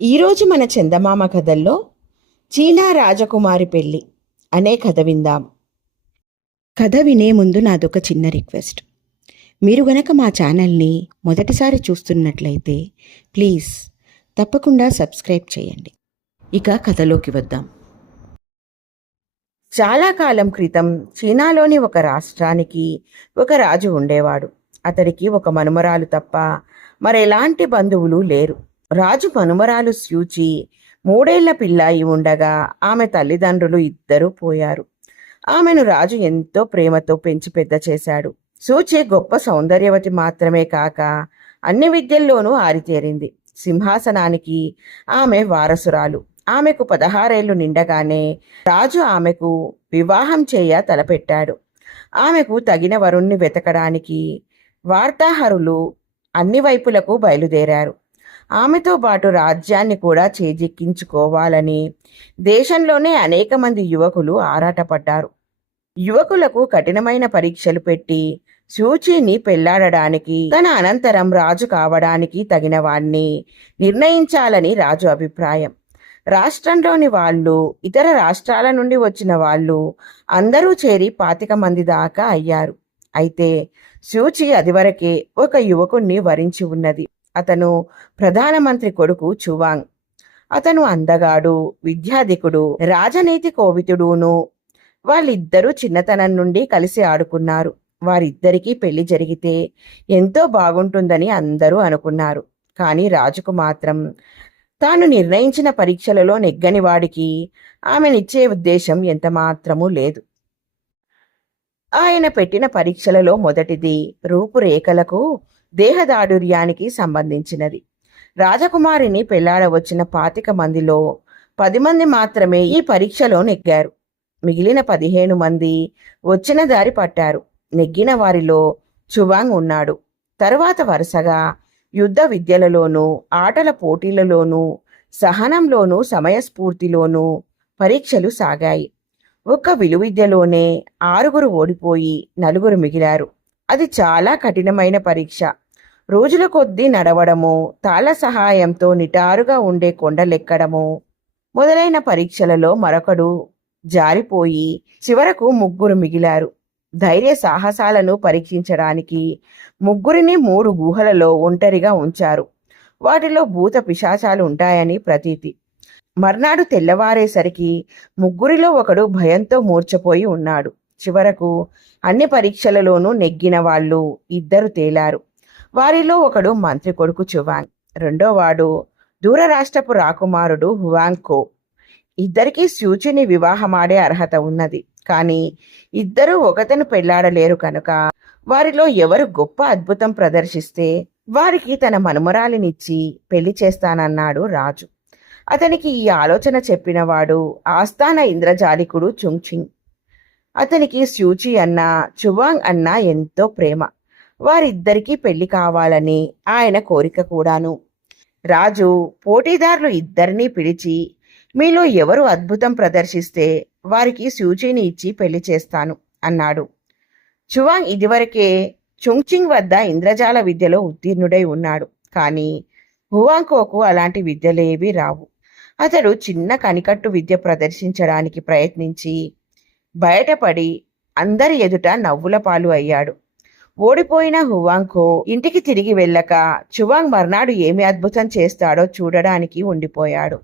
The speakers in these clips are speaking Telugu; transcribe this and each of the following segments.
ఈరోజు మన చందమామ కథల్లో చీనా రాజకుమారి పెళ్ళి అనే కథ విందాం. కథ వినే ముందు నాదొక చిన్న రిక్వెస్ట్. మీరు గనక మా ఛానల్ని మొదటిసారి చూస్తున్నట్లయితే ప్లీజ్ తప్పకుండా సబ్స్క్రైబ్ చేయండి. ఇక కథలోకి వద్దాం. చాలా కాలం క్రితం చీనాలోని ఒక రాష్ట్రానికి ఒక రాజు ఉండేవాడు. అతడికి ఒక మనుమరాలు తప్ప మరెలాంటి బంధువులు లేరు. రాజు మనుమరాలు సూచి 3 ఏళ్ల పిల్లాయి ఉండగా ఆమె తల్లిదండ్రులు ఇద్దరూ పోయారు. ఆమెను రాజు ఎంతో ప్రేమతో పెంచి పెద్ద చేశాడు. సూచి గొప్ప సౌందర్యవతి మాత్రమే కాక అన్ని విద్యల్లోనూ ఆరితేరింది. సింహాసనానికి ఆమె వారసురాలు. ఆమెకు 16 ఏళ్లు నిండగానే రాజు ఆమెకు వివాహం చేయ తలపెట్టాడు. ఆమెకు తగిన వరుణ్ణి వెతకడానికి వార్తాహరులు అన్ని వైపులకు బయలుదేరారు. ఆమెతో పాటు రాజ్యాన్ని కూడా చేజిక్కించుకోవాలని దేశంలోనే అనేక మంది యువకులు ఆరాటపడ్డారు. యువకులకు కఠినమైన పరీక్షలు పెట్టి సూచిని పెళ్లాడడానికి, తన అనంతరం రాజు కావడానికి తగిన వాణ్ణి నిర్ణయించాలని రాజు అభిప్రాయం. రాష్ట్రంలోని వాళ్ళు, ఇతర రాష్ట్రాల నుండి వచ్చిన వాళ్ళు అందరూ చేరి 25 మంది దాకా అయ్యారు. అయితే సూచి అదివరకే ఒక యువకుణ్ణి వరించి ఉన్నది. అతను ప్రధానమంత్రి కొడుకు చువాంగ్. అతను అందగాడు, విద్యాధికుడు, రాజనీతి కోవితుడును. వాళ్ళిద్దరూ చిన్నతనం నుండి కలిసి ఆడుకున్నారు. వారిద్దరికీ పెళ్లి జరిగితే ఎంతో బాగుంటుందని అందరూ అనుకున్నారు. కానీ రాజుకు మాత్రం తాను నిర్ణయించిన పరీక్షలలో నెగ్గని వాడికి ఆమెనిచ్చే ఉద్దేశం ఎంతమాత్రమూ లేదు. ఆయన పెట్టిన పరీక్షలలో మొదటిది రూపురేఖలకు, దేహదాఢుర్యానికి సంబంధించినది. రాజకుమారిని పెళ్లాడవచ్చిన 25 మందిలో 10 మంది మాత్రమే ఈ పరీక్షలో నెగ్గారు. మిగిలిన 15 మంది వచ్చిన దారి పట్టారు. నెగ్గిన వారిలో చువాంగ్ ఉన్నాడు. తరువాత వరుసగా యుద్ధ విద్యలలోనూ, ఆటల పోటీలలోనూ, సహనంలోనూ, సమయస్ఫూర్తిలోనూ పరీక్షలు సాగాయి. ఒక్క విలువిద్యలోనే 6 ఓడిపోయి 4 మిగిలారు. అది చాలా కఠినమైన పరీక్ష. రోజుల కొద్దీ నడవడము, తాళ సహాయంతో నిటారుగా ఉండే కొండలెక్కడము మొదలైన పరీక్షలలో మరొకడు జారిపోయి చివరకు 3 మిగిలారు. ధైర్య సాహసాలను పరీక్షించడానికి 3 3 గుహలలో ఒంటరిగా ఉంచారు. వాటిలో భూత పిశాచాలు ఉంటాయని ప్రతీతి. మర్నాడు తెల్లవారేసరికి 3 ఒకడు భయంతో మూర్ఛపోయి ఉన్నాడు. చివరకు అన్ని పరీక్షలలోనూ నెగ్గిన వాళ్ళు 2 తేలారు. వారిలో ఒకడు మంత్రి కొడుకు చువాంగ్, రెండోవాడు దూరరాష్ట్రపు రాకుమారుడు హువాంగ్కో. ఇద్దరికీ సూచిని వివాహమాడే అర్హత ఉన్నది. కానీ ఇద్దరూ ఒకతను పెళ్లాడలేరు కనుక వారిలో ఎవరు గొప్ప అద్భుతం ప్రదర్శిస్తే వారికి తన మనుమరాలినిచ్చి పెళ్లి చేస్తానన్నాడు రాజు. అతనికి ఈ ఆలోచన చెప్పినవాడు ఆస్థాన ఇంద్రజాలికుడు చుంగ్చింగ్. అతనికి సూచి అన్నా, చువాంగ్ అన్నా ఎంతో ప్రేమ. వారిద్దరికీ పెళ్లి కావాలని ఆయన కోరిక కూడాను. రాజు పోటీదారులు ఇద్దరినీ పిలిచి, మీలో ఎవరు అద్భుతం ప్రదర్శిస్తే వారికి సూచిని ఇచ్చి పెళ్లి చేస్తాను అన్నాడు. చువాంగ్ ఇదివరకే చుంగ్చింగ్ వద్ద ఇంద్రజాల విద్యలో ఉత్తీర్ణుడై ఉన్నాడు. కానీ హువాంగ్కోకు అలాంటి విద్యలేవీ రావు. అతడు చిన్న కనికట్టు విద్య ప్రదర్శించడానికి ప్రయత్నించి బయటపడి అందరి ఎదుట నవ్వుల పాలు అయ్యాడు. ఓడిపోయిన హువాంగ్కో ఇంటికి తిరిగి వెళ్ళక చువాంగ్ మర్నాడు ఏమి అద్భుతం చేస్తాడో చూడడానికి ఉండిపోయాడు.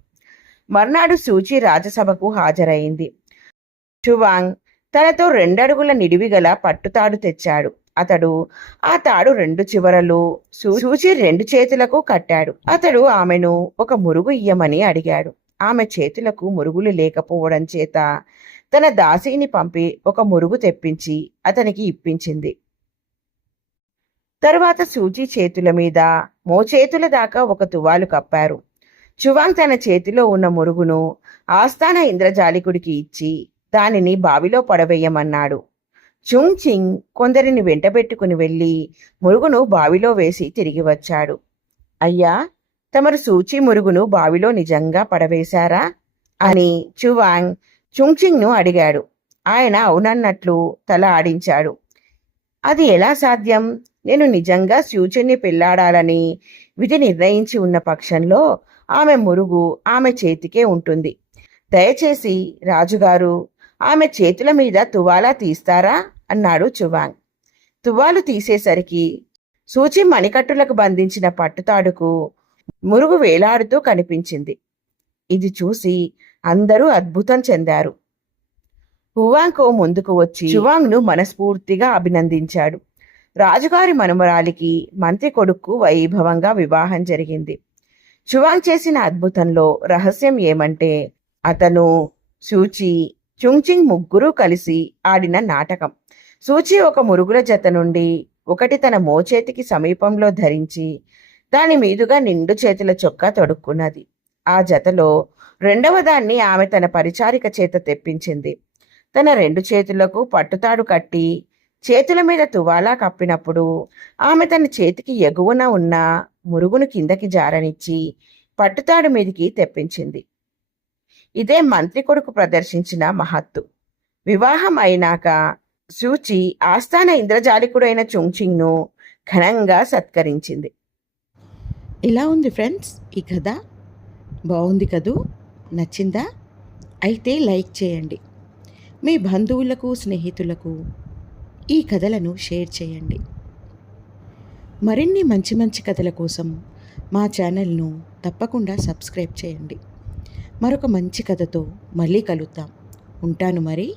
మర్నాడు సూచి రాజసభకు హాజరైంది. చువాంగ్ తనతో 2 అడుగుల నిడివిగల పట్టుతాడు తెచ్చాడు. అతడు ఆ తాడు 2 చివరలు సూచి 2 చేతులకు కట్టాడు. అతడు ఆమెను ఒక మురుగు ఇయ్యమని అడిగాడు. ఆమె చేతులకు మురుగులు లేకపోవడం చేత తన దాసీని పంపి ఒక మురుగు తెప్పించి అతనికి ఇప్పించింది. తరువాత సూచి చేతుల మీద మోచేతుల దాకా ఒక తువాలు కప్పారు. చువాంగ్ తన చేతిలో ఉన్న మురుగును ఆస్థాన ఇంద్రజాలికుడికి ఇచ్చి దానిని బావిలో పడవేయమన్నాడు. చుంగ్చింగ్ కొందరిని వెంటబెట్టుకుని వెళ్ళి మురుగును బావిలో వేసి తిరిగి వచ్చాడు. అయ్యా, తమరు సూచి మురుగును బావిలో నిజంగా పడవేశారా అని చువాంగ్ చుంగ్చింగ్ను అడిగాడు. ఆయన అవునన్నట్లు తల ఆడించాడు. అది ఎలా సాధ్యం? నేను నిజంగా సూచిని పెళ్లాడాలని విధి నిర్ణయించి ఉన్న పక్షంలో ఆమె మురుగు ఆమె చేతికే ఉంటుంది. దయచేసి రాజుగారు ఆమె చేతుల మీద తువాలా తీస్తారా అన్నాడు చువాంగ్. తువ్వాలు తీసేసరికి సూచి మణికట్టులకు బంధించిన పట్టుతాడుకు మురుగు వేలాడుతూ కనిపించింది. ఇది చూసి అందరూ అద్భుతం చెందారు. హువాంగ్కో ముందుకు వచ్చి చువాంగ్ను మనస్ఫూర్తిగా అభినందించాడు. రాజుగారి మనుమరాలికి మంత్రి కొడుకు వైభవంగా వివాహం జరిగింది. చువాంగ్ చేసిన అద్భుతంలో రహస్యం ఏమంటే అతను, సూచి, చుంగ్చింగ్ ముగ్గురూ కలిసి ఆడిన నాటకం. సూచి ఒక మురుగుల జత నుండి ఒకటి తన మోచేతికి సమీపంలో ధరించి దాని మీదుగా నిండు చేతుల చొక్కా తొడుక్కున్నది. ఆ జతలో రెండవ దాన్ని ఆమె తన పరిచారిక చేత తెప్పించింది. తన 2 చేతులకు పట్టుతాడు కట్టి చేతుల మీద తువాలా కప్పినప్పుడు ఆమె తన చేతికి ఎగువన ఉన్న మురుగును కిందకి జారనిచ్చి పట్టుతాడు మీదికి తెప్పించింది. ఇదే మంత్రి కొడుకు ప్రదర్శించిన మహత్తు. వివాహం అయినాక సూచి ఆస్థాన ఇంద్రజాలికుడైన చుంగ్చింగ్ను ఘనంగా సత్కరించింది. ఎలా ఉంది ఫ్రెండ్స్ ఈ కథ? బాగుంది కదూ? నచ్చిందా? అయితే లైక్ చేయండి. మీ బంధువులకు, స్నేహితులకు ఈ కథలను షేర్ చేయండి. మరిన్ని మంచి మంచి కథల కోసం మా ఛానల్ను తప్పకుండా సబ్స్క్రైబ్ చేయండి. మరొక మంచి కథతో మళ్ళీ కలుద్దాం. ఉంటాను మరి.